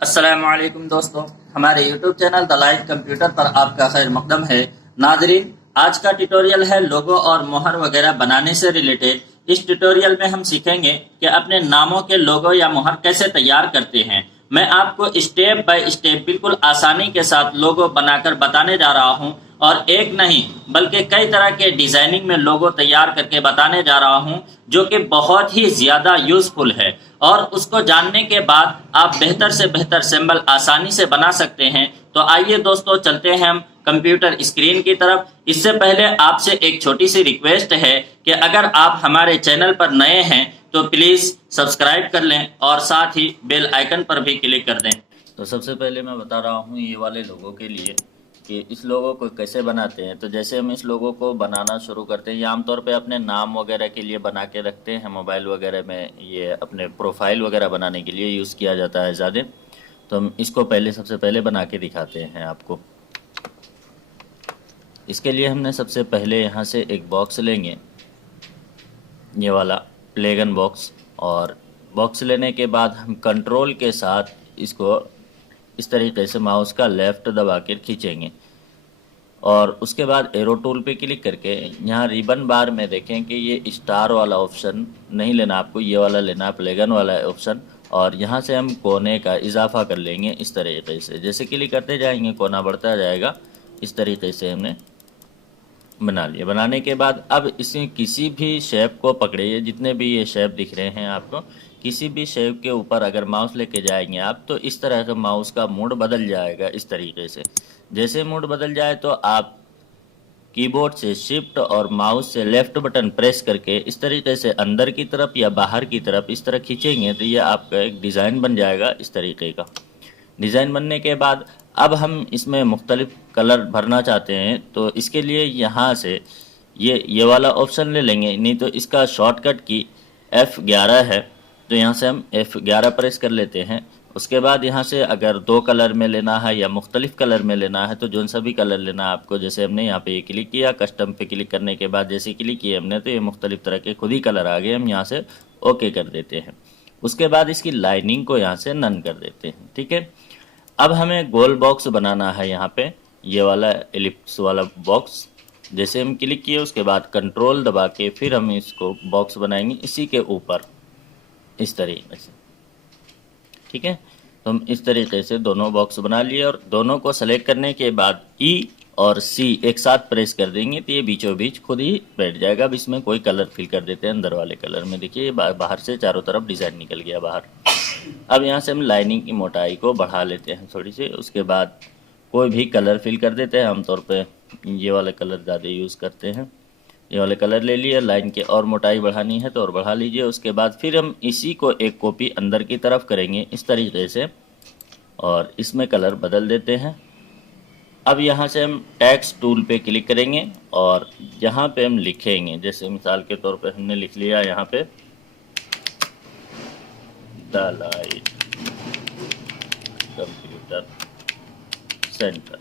अस्सलामुअलैकुम दोस्तों, हमारे YouTube channel the live computer पर आपका खैर मकदम है। नाजरीन, आज का ट्यूटोरियल है लोगो और मोहर वगैरह बनाने से रिलेटेड। इस ट्यूटोरियल में हम सीखेंगे कि अपने नामों के लोगो या मोहर कैसे तैयार करते हैं। मैं आपको स्टेप बाय स्टेप बिल्कुल आसानी के साथ लोगो बनाकर बताने जा रहा हूं और एक नहीं बल्कि कई तरह के डिजाइनिंग में लोगो तैयार करके बताने जा रहा हूं, जो कि बहुत ही ज्यादा यूजफुल है। और उसको जानने के बाद आप बेहतर से बेहतर सिंबल आसानी से बना सकते हैं। तो आइए दोस्तों, चलते हैं हम कंप्यूटर स्क्रीन की तरफ। इससे पहले आपसे एक छोटी सी रिक्वेस्ट है कि अगर आप हमारे चैनल पर नए हैं तो प्लीज सब्सक्राइब कर लें और साथ ही बेल आइकन पर भी क्लिक कर दें। तो सबसे पहले मैं बता रहा हूँ ये वाले लोगों के लिए कि इस लोगो को कैसे बनाते हैं। तो जैसे हम इस लोगो को बनाना शुरू करते हैं, ये आमतौर पे अपने नाम वगैरह के लिए बना के रखते हैं। मोबाइल वगैरह में ये अपने प्रोफाइल वगैरह बनाने के लिए यूज़ किया जाता है ज़्यादा। तो हम इसको सबसे पहले बना के दिखाते हैं आपको। इसके लिए हमने सबसे पहले यहाँ से एक बॉक्स लेंगे, ये वाला प्लेगन बॉक्स। और बॉक्स लेने के बाद हम कंट्रोल के साथ इसको इस तरीके से माउस का लेफ़्ट दबा कर खींचेंगे और उसके बाद एरो टूल पे क्लिक करके यहाँ रिबन बार में देखें कि ये स्टार वाला ऑप्शन नहीं लेना आपको, ये वाला लेना प्लेगन वाला ऑप्शन। और यहाँ से हम कोने का इजाफा कर लेंगे इस तरीके से। जैसे क्लिक करते जाएंगे कोना बढ़ता जाएगा। इस तरीके से हमने बना लिया। बनाने के बाद अब इसमें किसी भी शेप को पकड़िए, जितने भी ये शेप दिख रहे हैं आपको, किसी भी शेप के ऊपर अगर माउस लेके जाएंगे आप तो इस तरह का माउस का मूड बदल जाएगा इस तरीके से। जैसे मूड बदल जाए तो आप कीबोर्ड से शिफ्ट और माउस से लेफ्ट बटन प्रेस करके इस तरीके से अंदर की तरफ या बाहर की तरफ इस तरह खींचेंगे तो ये आपका एक डिज़ाइन बन जाएगा इस तरीके का। डिज़ाइन बनने के बाद अब हम इसमें मुख्तलिफ कलर भरना चाहते हैं तो इसके लिए यहाँ से ये वाला ऑप्शन ले लेंगे, नहीं तो इसका शॉर्टकट की F11 है। तो यहाँ से हम F11 प्रेस कर लेते हैं। उसके बाद यहाँ से अगर दो कलर में लेना है या मुख्तलिफ कलर में लेना है तो जो सा भी कलर लेना है आपको, जैसे हमने यहाँ पे क्लिक किया, कस्टम पे क्लिक करने के बाद जैसे क्लिक किया हमने तो ये मुख्तलिफ तरह के खुद ही कलर आ गए। हम यहाँ से ओके कर देते हैं। उसके बाद इसकी लाइनिंग को यहाँ से नन कर देते हैं। ठीक है, अब हमें गोल बॉक्स बनाना है। यहाँ पे ये वाला एलिप्स वाला बॉक्स जैसे हम क्लिक किए उसके बाद कंट्रोल दबा के फिर हम इसको बॉक्स बनाएंगे इसी के ऊपर इस तरीके से। ठीक है, तो हम इस तरीके से दोनों बॉक्स बना लिए और दोनों को सेलेक्ट करने के बाद E और C एक साथ प्रेस कर देंगे तो ये बीचों बीच खुद ही बैठ जाएगा। अब इसमें कोई कलर फिल कर देते हैं अंदर वाले कलर में। देखिए बाहर से चारों तरफ डिज़ाइन निकल गया बाहर। अब यहाँ से हम लाइनिंग की मोटाई को बढ़ा लेते हैं थोड़ी सी। उसके बाद कोई भी कलर फिल कर देते हैं। आमतौर पे ये वाला कलर ज़्यादा यूज़ करते हैं। ये वाले कलर ले लिए। लाइन की और मोटाई बढ़ानी है तो और बढ़ा लीजिए। उसके बाद फिर हम इसी को एक कॉपी अंदर की तरफ करेंगे इस तरीके से और इसमें कलर बदल देते हैं। अब यहाँ से हम टेक्स्ट टूल पे क्लिक करेंगे और यहाँ पे हम लिखेंगे, जैसे मिसाल के तौर पे हमने लिख लिया यहाँ पे द लाइट कंप्यूटर सेंटर।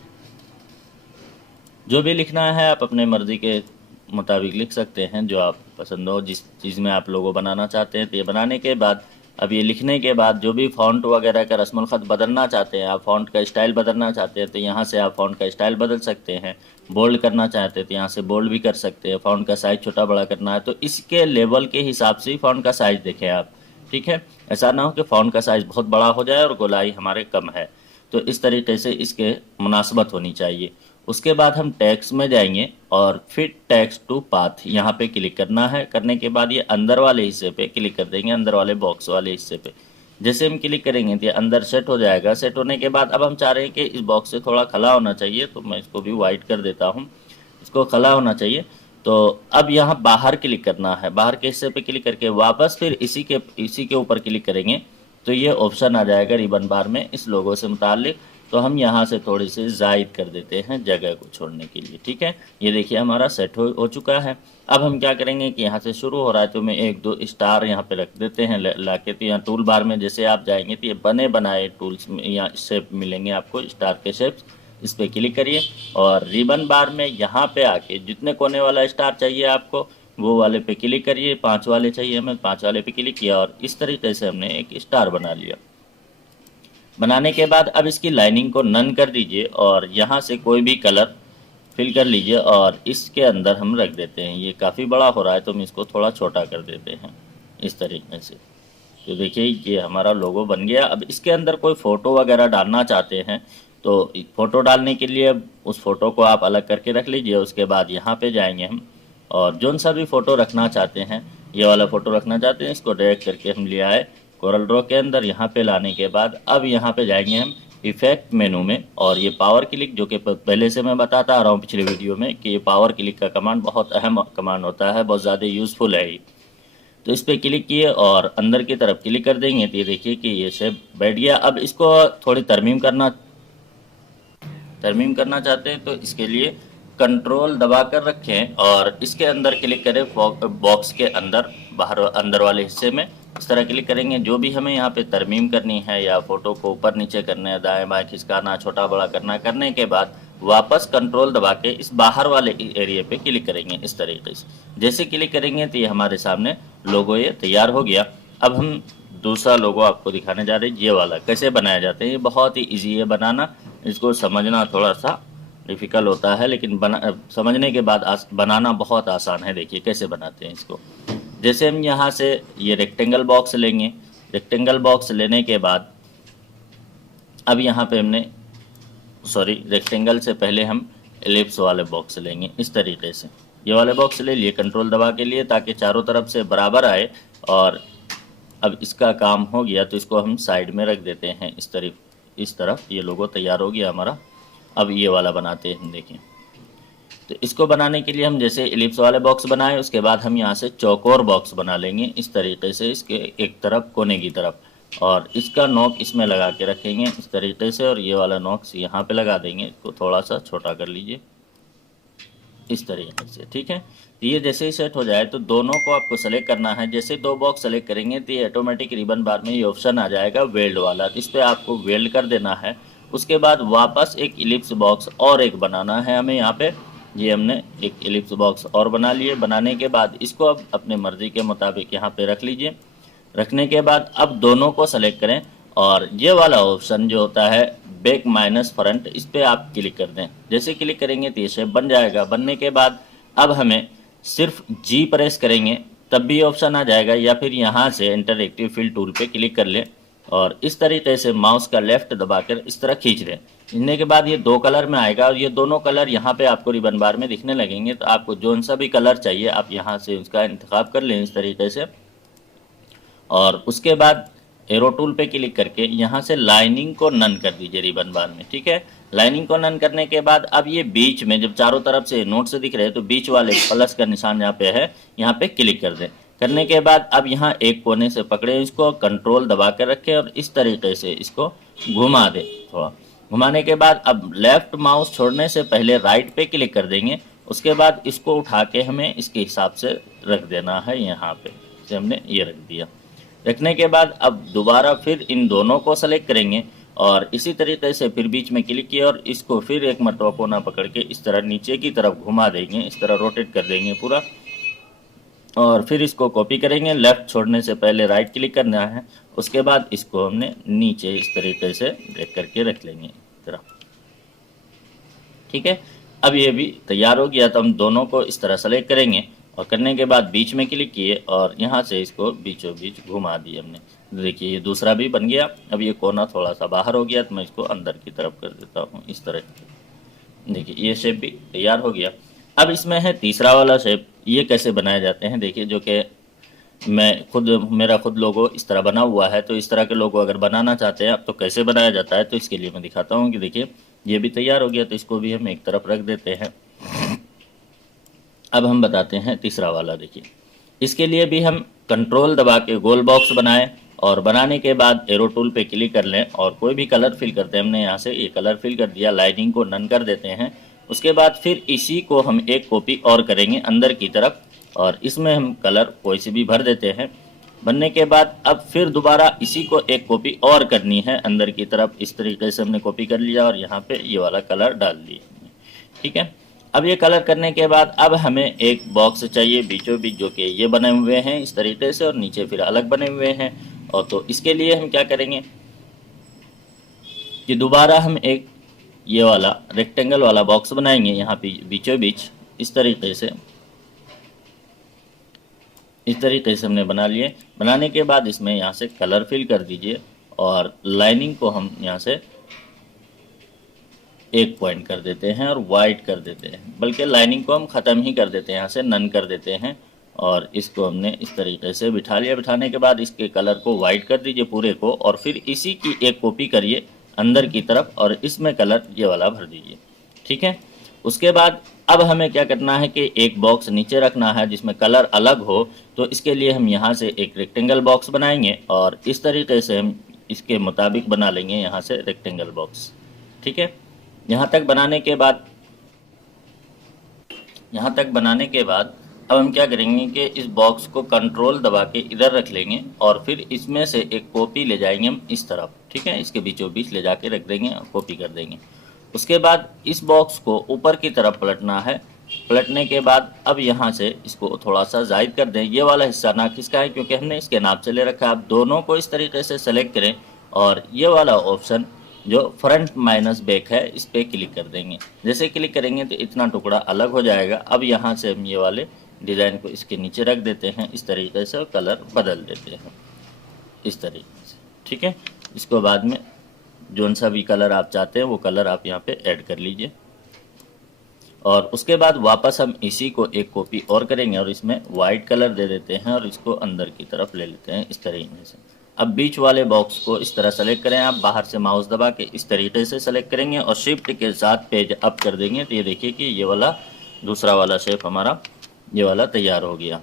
जो भी लिखना है आप अपने मर्ज़ी के मुताबिक लिख सकते हैं, जो आप पसंद हो, जिस चीज़ में आप लोगो बनाना चाहते हैं। तो ये बनाने के बाद अब ये लिखने के बाद जो भी फ़ॉन्ट वगैरह का रस्मुल ख़त बदलना चाहते हैं, आप फ़ॉन्ट का स्टाइल बदलना चाहते हैं तो यहाँ से आप फ़ॉन्ट का स्टाइल बदल सकते हैं। बोल्ड करना चाहते हैं तो यहाँ से बोल्ड भी कर सकते हैं। फ़ॉन्ट का साइज़ छोटा बड़ा करना है तो इसके लेवल के हिसाब से ही फ़ॉन्ट का साइज़ देखें आप। ठीक है, ऐसा ना हो कि फ़ॉन्ट का साइज़ बहुत बड़ा हो जाए और गोलाई हमारे कम है। तो इस तरीके से इसके मुनासबत होनी चाहिए। उसके बाद हम टेक्स्ट में जाएंगे और फिर टेक्स्ट टू पाथ यहाँ पे क्लिक करना है। करने के बाद ये अंदर वाले हिस्से पे क्लिक कर देंगे, अंदर वाले बॉक्स वाले हिस्से पे। जैसे हम क्लिक करेंगे तो ये अंदर सेट हो जाएगा। सेट होने के बाद अब हम चाह रहे हैं कि इस बॉक्स से थोड़ा खला होना चाहिए तो मैं इसको भी वाइट कर देता हूँ। इसको खला होना चाहिए। तो अब यहाँ बाहर क्लिक करना है। बाहर के हिस्से पे क्लिक करके वापस फिर इसी के ऊपर क्लिक करेंगे तो ये ऑप्शन आ जाएगा रिबन बार में इस लोगो से मुताल्लिक। तो हम यहाँ से थोड़ी सी जायद कर देते हैं जगह को छोड़ने के लिए। ठीक है, ये देखिए हमारा सेट हो चुका है। अब हम क्या करेंगे कि यहाँ से शुरू हो रहा है तो मैं एक दो स्टार यहाँ पे रख देते हैं लाके। तो यहाँ टूल बार में जैसे आप जाएंगे तो ये बने बनाए टूल्स में यहाँ शेप मिलेंगे आपको, स्टार के शेप्स। इस पर क्लिक करिए और रिबन बार में यहाँ पे आके जितने कोने वाला स्टार चाहिए आपको वो वाले पे क्लिक करिए। 5 वाले चाहिए हमें, 5 वाले पे क्लिक किया और इस तरीके से हमने एक स्टार बना लिया। बनाने के बाद अब इसकी लाइनिंग को नन कर दीजिए और यहाँ से कोई भी कलर फिल कर लीजिए और इसके अंदर हम रख देते हैं। ये काफ़ी बड़ा हो रहा है तो हम इसको थोड़ा छोटा कर देते हैं इस तरीके से। तो देखिए ये हमारा लोगो बन गया। अब इसके अंदर कोई फ़ोटो वगैरह डालना चाहते हैं तो फ़ोटो डालने के लिए उस फ़ोटो को आप अलग करके रख लीजिए। उसके बाद यहाँ पे जाएंगे हम और जोन सा भी फ़ोटो रखना चाहते हैं, ये वाला फ़ोटो रखना चाहते हैं, इसको ड्रैग करके हम ले आए कोरल ड्रॉ के अंदर। यहाँ पे लाने के बाद अब यहाँ पे जाएंगे हम इफेक्ट मेनू में और ये पावर क्लिक, जो कि पहले से मैं बताता आ रहा हूँ पिछले वीडियो में कि ये पावर क्लिक का कमांड बहुत अहम कमांड होता है, बहुत ज़्यादा यूज़फुल है ये। तो इस पर क्लिक किए और अंदर की तरफ क्लिक कर देंगे तो ये देखिए कि ये शेप बैठ गया। अब इसको थोड़ी तरमीम करना चाहते हैं तो इसके लिए कंट्रोल दबा कर रखें और इसके अंदर क्लिक करें, बॉक्स के अंदर बाहर अंदर वाले हिस्से में इस तरह क्लिक करेंगे। जो भी हमें यहाँ पे तरमीम करनी है या फ़ोटो को ऊपर नीचे करना है, दाएं बाएं खिसकाना, छोटा बड़ा करने के बाद वापस कंट्रोल दबा के इस बाहर वाले एरिया पे क्लिक करेंगे इस तरीके से। जैसे क्लिक करेंगे तो ये हमारे सामने लोगो ये तैयार हो गया। अब हम दूसरा लोगो आपको दिखाने जा रहे हैं, ये वाला कैसे बनाया जाता है। ये बहुत ही ईजी है बनाना, इसको समझना थोड़ा सा डिफ़िकल्ट होता है लेकिन समझने के बाद बनाना बहुत आसान है। देखिए कैसे बनाते हैं इसको। जैसे हम यहाँ से ये रेक्टेंगल बॉक्स लेंगे, रेक्टेंगल बॉक्स लेने के बाद अब यहाँ पे हमने रेक्टेंगल से पहले हम एलिप्स वाले बॉक्स लेंगे इस तरीके से। ये वाले बॉक्स ले लिए कंट्रोल दबा के लिए ताकि चारों तरफ से बराबर आए। और अब इसका काम हो गया तो इसको हम साइड में रख देते हैं इस तरफ। ये लोगो तैयार हो गया हमारा। अब ये वाला बनाते हैं, देखिए। तो इसको बनाने के लिए हम जैसे एलिप्स वाले बॉक्स बनाए उसके बाद हम यहाँ से चौकोर बॉक्स बना लेंगे इस तरीके से, इसके एक तरफ कोने की तरफ, और इसका नोक इसमें लगा के रखेंगे इस तरीके से और ये वाला नोक यहाँ पे लगा देंगे। इसको थोड़ा सा छोटा कर लीजिए इस तरीके से, ठीक है। तो ये जैसे ही सेट हो जाए तो दोनों को आपको सेलेक्ट करना है। जैसे दो बॉक्स सेलेक्ट करेंगे तो ये ऑटोमेटिक रिबन बार में ये ऑप्शन आ जाएगा वेल्ड वाला, इस पर आपको वेल्ड कर देना है। उसके बाद वापस एक इलिप्स बॉक्स और एक बनाना है हमें यहाँ पे। ये हमने एक इलिप्स बॉक्स और बना लिए। बनाने के बाद इसको अब अपने मर्ज़ी के मुताबिक यहाँ पे रख लीजिए। रखने के बाद अब दोनों को सेलेक्ट करें और ये वाला ऑप्शन जो होता है बैक माइनस फ्रंट, इस पर आप क्लिक कर दें। जैसे क्लिक करेंगे तो ये शेप बन जाएगा। बनने के बाद अब हमें सिर्फ जी प्रेस करेंगे तब भी ऑप्शन आ जाएगा, या फिर यहाँ से इंटरएक्टिव फिल टूल पे क्लिक कर लें और इस तरीके से माउस का लेफ्ट दबाकर इस तरह खींच दें। खींचने के बाद ये दो कलर में आएगा और ये दोनों कलर यहाँ पे आपको रिबन बार में दिखने लगेंगे। तो आपको जोन सा भी कलर चाहिए आप यहाँ से उसका इंतखाब कर लें इस तरीके से। और उसके बाद एरो टूल पे क्लिक करके यहाँ से लाइनिंग को नन कर दीजिए रिबन बार में, ठीक है। लाइनिंग को नन करने के बाद अब ये बीच में जब चारों तरफ से नोट से दिख रहे हैं तो बीच वाले प्लस का निशान यहाँ पे है, यहाँ पे क्लिक कर दें। करने के बाद अब यहाँ एक कोने से पकड़े, इसको कंट्रोल दबा कर रखें और इस तरीके से इसको घुमा दें। थोड़ा घुमाने के बाद अब लेफ्ट माउस छोड़ने से पहले राइट पे क्लिक कर देंगे। उसके बाद इसको उठा के हमें इसके हिसाब से रख देना है यहाँ पे, जैसे हमने ये रख दिया। रखने के बाद अब दोबारा फिर इन दोनों को सेलेक्ट करेंगे और इसी तरीके से फिर बीच में क्लिक किया और इसको फिर एक मरतबा कोना पकड़ के इस तरह नीचे की तरफ घुमा देंगे, इस तरह रोटेट कर देंगे पूरा। और फिर इसको कॉपी करेंगे, लेफ़्ट छोड़ने से पहले राइट क्लिक करना है। उसके बाद इसको हमने नीचे इस तरीके से ड्रैग करके रख लेंगे इस तरह, ठीक है। अब ये भी तैयार हो गया तो हम दोनों को इस तरह सेलेक्ट करेंगे और करने के बाद बीच में क्लिक किए और यहाँ से इसको बीचों बीच घुमा दिए हमने। देखिए ये दूसरा भी बन गया। अब ये कोना थोड़ा सा बाहर हो गया तो मैं इसको अंदर की तरफ कर देता हूँ इस तरह। देखिए ये शेप भी तैयार हो गया। अब इसमें है तीसरा वाला शेप, ये कैसे बनाए जाते हैं देखिए, जो कि मेरा खुद लोगो इस तरह बना हुआ है। तो इस तरह के लोगो अगर बनाना चाहते हैं आप तो कैसे बनाया जाता है तो इसके लिए मैं दिखाता हूँ कि देखिए ये भी तैयार हो गया। तो इसको भी हम एक तरफ रख देते हैं। अब हम बताते हैं तीसरा वाला। देखिए इसके लिए भी हम कंट्रोल दबा के गोल बॉक्स बनाएं और बनाने के बाद एरो टूल पे क्लिक कर लें और कोई भी कलर फिल करते हैं। हमने यहाँ से ये कलर फिल कर दिया, लाइनिंग को नन कर देते हैं। उसके बाद फिर इसी को हम एक कॉपी और करेंगे अंदर की तरफ और इसमें हम कलर कोई सी भी भर देते हैं। बनने के बाद अब फिर दोबारा इसी को एक कॉपी और करनी है अंदर की तरफ। इस तरीके से हमने कॉपी कर लिया और यहाँ पे ये वाला कलर डाल दिया, ठीक है। अब ये कलर करने के बाद अब हमें एक बॉक्स चाहिए बीचों बीच, जो कि ये बने हुए हैं इस तरीके से और नीचे फिर अलग बने हुए हैं। और तो इसके लिए हम क्या करेंगे, कि दोबारा हम एक ये वाला रेक्टेंगल वाला बॉक्स बनाएंगे यहाँ पे बीचों बीच। इस तरीके से हमने बना लिए। बनाने के बाद इसमें यहाँ से कलर फिल कर दीजिए और लाइनिंग को हम यहाँ से 1 पॉइंट कर देते हैं और वाइट कर देते हैं, बल्कि लाइनिंग को हम ख़त्म ही कर देते हैं, यहाँ से नन कर देते हैं। और इसको हमने इस तरीके से बिठा लिया। बिठाने के बाद इसके कलर को वाइट कर दीजिए पूरे को, और फिर इसी की एक कॉपी करिए अंदर की तरफ और इसमें कलर ये वाला भर दीजिए। ठीक है। उसके बाद अब हमें क्या करना है कि एक बॉक्स नीचे रखना है जिसमें कलर अलग हो। तो इसके लिए हम यहाँ से एक रेक्टेंगल बॉक्स बनाएंगे और इस तरीके से हम इसके मुताबिक बना लेंगे यहाँ से रेक्टेंगल बॉक्स। ठीक है। यहाँ तक बनाने के बाद अब हम क्या करेंगे कि इस बॉक्स को कंट्रोल दबा के इधर रख लेंगे और फिर इसमें से एक कॉपी ले जाएंगे हम इस तरफ। ठीक है। इसके बीचों बीच ले जाके रख देंगे और कॉपी कर देंगे। उसके बाद इस बॉक्स को ऊपर की तरफ पलटना है। पलटने के बाद अब यहाँ से इसको थोड़ा सा जायद कर दें। ये वाला हिस्सा ना खिसका है क्योंकि हमने इसके नाप से ले रखा है। आप दोनों को इस तरीके से सेलेक्ट करें और ये वाला ऑप्शन जो फ्रंट माइनस बैक है इस पर क्लिक कर देंगे। जैसे क्लिक करेंगे तो इतना टुकड़ा अलग हो जाएगा। अब यहाँ से हम ये वाले डिज़ाइन को इसके नीचे रख देते हैं इस तरीके से और कलर बदल देते हैं इस तरीके से। ठीक है। इसको बाद में जोन सा भी कलर आप चाहते हैं वो कलर आप यहाँ पे ऐड कर लीजिए। और उसके बाद वापस हम इसी को एक कॉपी और करेंगे और इसमें वाइट कलर दे देते हैं और इसको अंदर की तरफ ले लेते हैं इस तरीके से। अब बीच वाले बॉक्स को इस तरह सेलेक्ट करें। आप बाहर से माउस दबा के इस तरीके से सेलेक्ट करेंगे और शिफ्ट के साथ पेज अप कर देंगे तो ये देखिए कि ये वाला दूसरा वाला शेप हमारा ये वाला तैयार हो गया।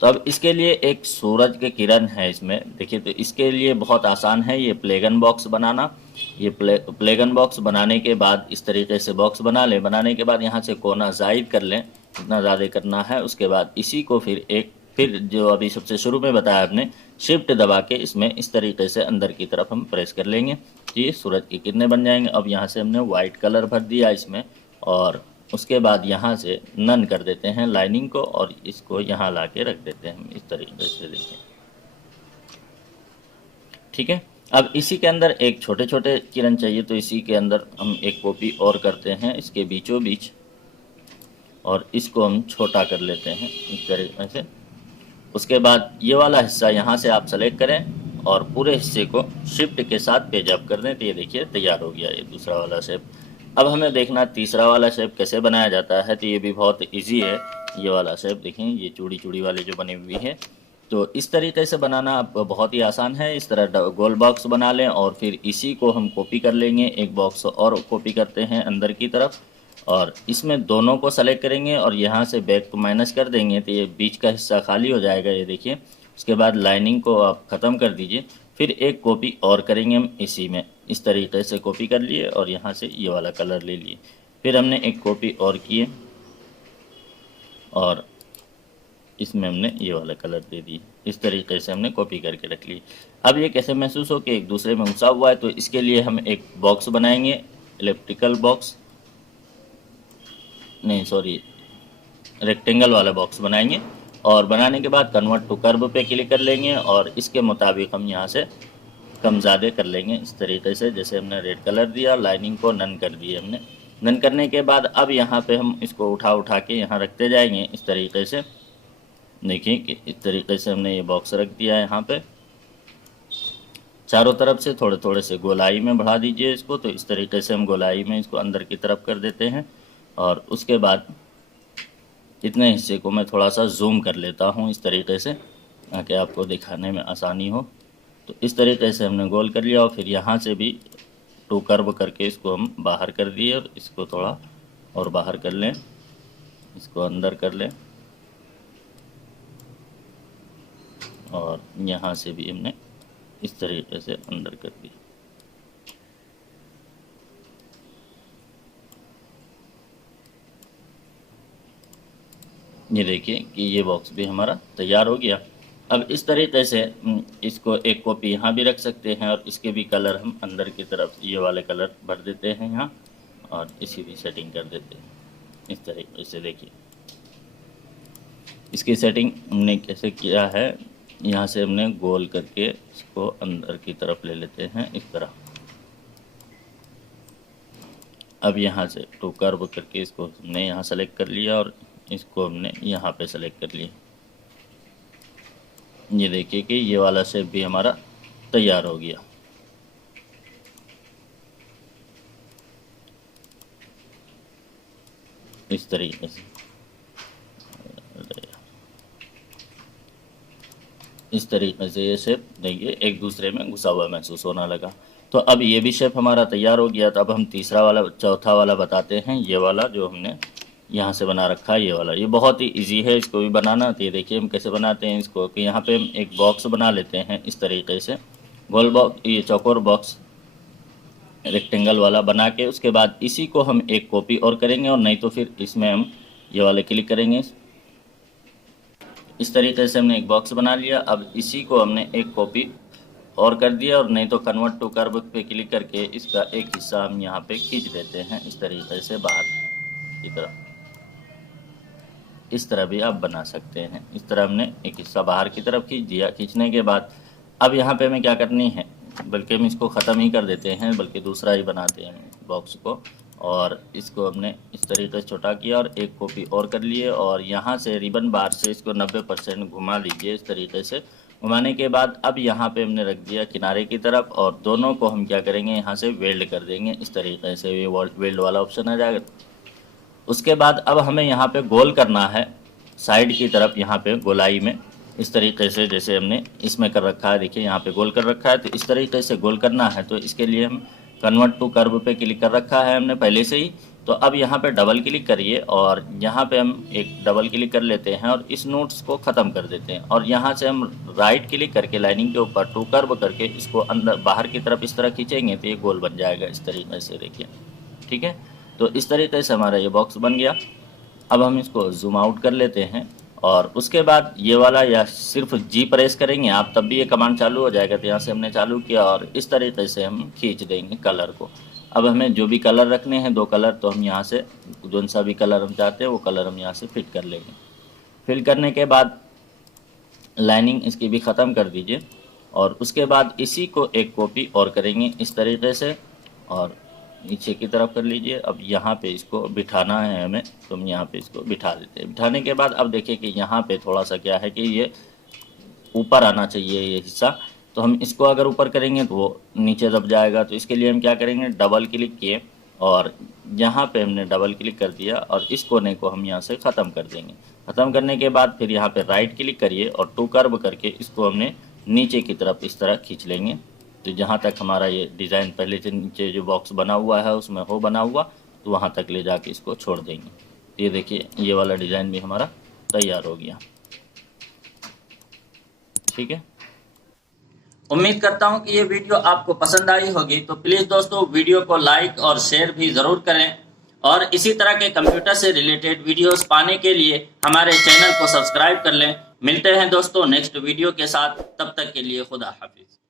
तो अब इसके लिए एक सूरज के किरण है इसमें देखिए। तो इसके लिए बहुत आसान है ये प्लेगन बॉक्स बनाना। ये प्लेगन बॉक्स बनाने के बाद इस तरीके से बॉक्स बना लें। बनाने के बाद यहाँ से कोना जायद कर लें, इतना ज़्यादा करना है। उसके बाद इसी को फिर जो अभी सबसे शुरू में बताया आपने, शिफ्ट दबा के इसमें इस तरीके से अंदर की तरफ हम प्रेस कर लेंगे। ये सूरज की किरणें बन जाएंगे। अब यहाँ से हमने वाइट कलर भर दिया इसमें और उसके बाद यहाँ से नन कर देते हैं लाइनिंग को और इसको यहाँ ला के रख देते हैं हम इस तरीके से। देखिए ठीक है। अब इसी के अंदर एक छोटे छोटे किरण चाहिए तो इसी के अंदर हम एक कॉपी और करते हैं इसके बीचों बीच और इसको हम छोटा कर लेते हैं इस तरीके से। उसके बाद ये वाला हिस्सा यहाँ से आप सेलेक्ट करें और पूरे हिस्से को शिफ्ट के साथ पेज अप कर दें तो ये देखिए तैयार हो गया ये दूसरा वाला शेप। अब हमें देखना तीसरा वाला शेप कैसे बनाया जाता है। तो ये भी बहुत इजी है। ये वाला शेप देखें, ये चूड़ी चूड़ी वाले जो बनी हुई है। तो इस तरीके से बनाना बहुत ही आसान है। इस तरह गोल बॉक्स बना लें और फिर इसी को हम कॉपी कर लेंगे। एक बॉक्स और कॉपी करते हैं अंदर की तरफ और इसमें दोनों को सेलेक्ट करेंगे और यहाँ से बैक को माइनस कर देंगे तो ये बीच का हिस्सा खाली हो जाएगा ये देखिए। उसके बाद लाइनिंग को आप ख़त्म कर दीजिए। फिर एक कॉपी और करेंगे हम इसी में, इस तरीके से कॉपी कर लिए और यहाँ से ये वाला कलर ले लिए। फिर हमने एक कॉपी और किए और इसमें हमने ये वाला कलर दे दिए। इस तरीके से हमने कॉपी करके रख ली। अब ये कैसे महसूस हो कि एक दूसरे में घुसा हुआ है, तो इसके लिए हम एक बॉक्स बनाएंगे, इलेक्ट्रिकल बॉक्स नहीं सॉरी रेक्टेंगल वाला बॉक्स बनाएंगे और बनाने के बाद कन्वर्ट टू कर्व पे क्लिक कर लेंगे और इसके मुताबिक हम यहाँ से कम ज़्यादा कर लेंगे इस तरीके से। जैसे हमने रेड कलर दिया, लाइनिंग को नन कर दिए हमने। नन करने के बाद अब यहाँ पे हम इसको उठा के यहाँ रखते जाएंगे इस तरीके से। देखिए कि इस तरीके से हमने ये बॉक्स रख दिया है। यहाँ पे चारों तरफ से थोड़े थोड़े से गोलाई में बढ़ा दीजिए इसको। तो इस तरीके से हम गोलाई में इसको अंदर की तरफ कर देते हैं और उसके बाद इतने हिस्से को मैं थोड़ा सा जूम कर लेता हूँ इस तरीके से ताकि आपको दिखाने में आसानी हो। तो इस तरीके से हमने गोल कर लिया और फिर यहाँ से भी टू कर्व करके इसको हम बाहर कर दिए और इसको थोड़ा और बाहर कर लें, इसको अंदर कर लें और यहाँ से भी हमने इस तरीके से अंदर कर दिया। ये देखिए कि ये बॉक्स भी हमारा तैयार हो गया। अब इस तरीके से इसको एक कॉपी यहाँ भी रख सकते हैं और इसके भी कलर हम अंदर की तरफ ये वाले कलर भर देते हैं यहाँ और इसी भी सेटिंग कर देते हैं इस तरीके से। देखिए इसकी सेटिंग हमने कैसे किया है, यहाँ से हमने गोल करके इसको अंदर की तरफ ले लेते हैं इस तरह। अब यहाँ से टू कर्व करके इसको हमने यहाँ सेलेक्ट कर लिया और इसको हमने यहाँ पे सेलेक्ट कर लिया। ये देखिए कि ये वाला शेप भी हमारा तैयार हो गया। इस तरीके से ये शेप देखिए एक दूसरे में घुसा हुआ महसूस होने लगा। तो अब ये भी शेप हमारा तैयार हो गया। तो अब हम तीसरा वाला चौथा वाला बताते हैं। ये वाला जो हमने यहाँ से बना रखा है, ये वाला, ये बहुत ही इजी है इसको भी बनाना। तो ये देखिए हम कैसे बनाते हैं इसको, कि यहाँ पे हम एक बॉक्स बना लेते हैं इस तरीके से, गोल बॉक्स, ये चौकोर बॉक्स रेक्टेंगल वाला बना के उसके बाद इसी को हम एक कॉपी और करेंगे, और नहीं तो फिर इसमें हम ये वाले क्लिक करेंगे। इस तरीके से हमने एक बॉक्स बना लिया। अब इसी को हमने एक कॉपी और कर दिया, और नहीं तो कन्वर्ट टू कर्व पे क्लिक करके इसका एक हिस्सा हम यहाँ पे खींच देते हैं इस तरीके से बाहर की तरफ। इस तरह भी आप बना सकते हैं। इस तरह हमने एक हिस्सा बाहर की तरफ खींच दिया। खींचने के बाद अब यहाँ पे हमें क्या करनी है, बल्कि हम इसको ख़त्म ही कर देते हैं, बल्कि दूसरा ही बनाते हैं बॉक्स को, और इसको हमने इस तरीके से छोटा किया और एक कॉपी और कर लिए, और यहाँ से रिबन बार से इसको 90% घुमा लीजिए। इस तरीके से घुमाने के बाद अब यहाँ पे हमने रख दिया किनारे की तरफ, और दोनों को हम क्या करेंगे, यहाँ से वेल्ड कर देंगे। इस तरीके से ये वेल्ड वाला ऑप्शन आ जाएगा। उसके बाद अब हमें यहाँ पे गोल करना है साइड की तरफ, यहाँ पे गोलाई में इस तरीके से, जैसे हमने इसमें कर रखा है, देखिए यहाँ पे गोल कर रखा है। तो इस तरीके से गोल करना है, तो इसके लिए हम कन्वर्ट टू कर्व पे क्लिक कर रखा है हमने पहले से ही। तो अब यहाँ पे डबल क्लिक करिए, और यहाँ पे हम एक डबल क्लिक कर लेते हैं और इस नोट्स को ख़त्म कर देते हैं, और यहाँ से हम राइट क्लिक करके लाइनिंग के ऊपर टू कर्व करके इसको अंदर बाहर की तरफ इस तरह खींचेंगे तो ये गोल बन जाएगा इस तरीके से, देखिए। ठीक है, तो इस तरीके से हमारा ये बॉक्स बन गया। अब हम इसको जूम आउट कर लेते हैं, और उसके बाद ये वाला या सिर्फ जी प्रेस करेंगे आप, तब भी ये कमांड चालू हो जाएगा। तो यहाँ से हमने चालू किया और इस तरीके से हम खींच देंगे कलर को। अब हमें जो भी कलर रखने हैं, 2 कलर, तो हम यहाँ से कौन सा भी कलर हम चाहते हैं वो कलर हम यहाँ से फिट कर लेंगे। फिल करने के बाद लाइनिंग इसकी भी ख़त्म कर दीजिए, और उसके बाद इसी को एक कॉपी और करेंगे इस तरीके से, और नीचे की तरफ कर लीजिए। अब यहाँ पे इसको बिठाना है हमें, तो हम यहाँ पे इसको बिठा देते हैं। बिठाने के बाद अब देखिए कि यहाँ पे थोड़ा सा क्या है कि ये ऊपर आना चाहिए ये हिस्सा, तो हम इसको अगर ऊपर करेंगे तो वो नीचे दब जाएगा। तो इसके लिए हम क्या करेंगे, डबल क्लिक किए और यहाँ पे हमने डबल क्लिक कर दिया, और इस कोने को हम यहाँ से ख़त्म कर देंगे। ख़त्म करने के बाद फिर यहाँ पे राइट क्लिक करिए और टू कर्व करके इसको हमने नीचे की तरफ इस तरह खींच लेंगे। तो जहाँ तक हमारा ये डिज़ाइन पहले से नीचे जो बॉक्स बना हुआ है उसमें हो बना हुआ, तो वहाँ तक ले जाके इसको छोड़ देंगे। तो ये देखिए ये वाला डिज़ाइन भी हमारा तैयार हो गया। ठीक है, उम्मीद करता हूँ कि ये वीडियो आपको पसंद आई होगी। तो प्लीज़ दोस्तों वीडियो को लाइक और शेयर भी ज़रूर करें, और इसी तरह के कंप्यूटर से रिलेटेड वीडियोस पाने के लिए हमारे चैनल को सब्सक्राइब कर लें। मिलते हैं दोस्तों नेक्स्ट वीडियो के साथ, तब तक के लिए खुदा हाफिज़।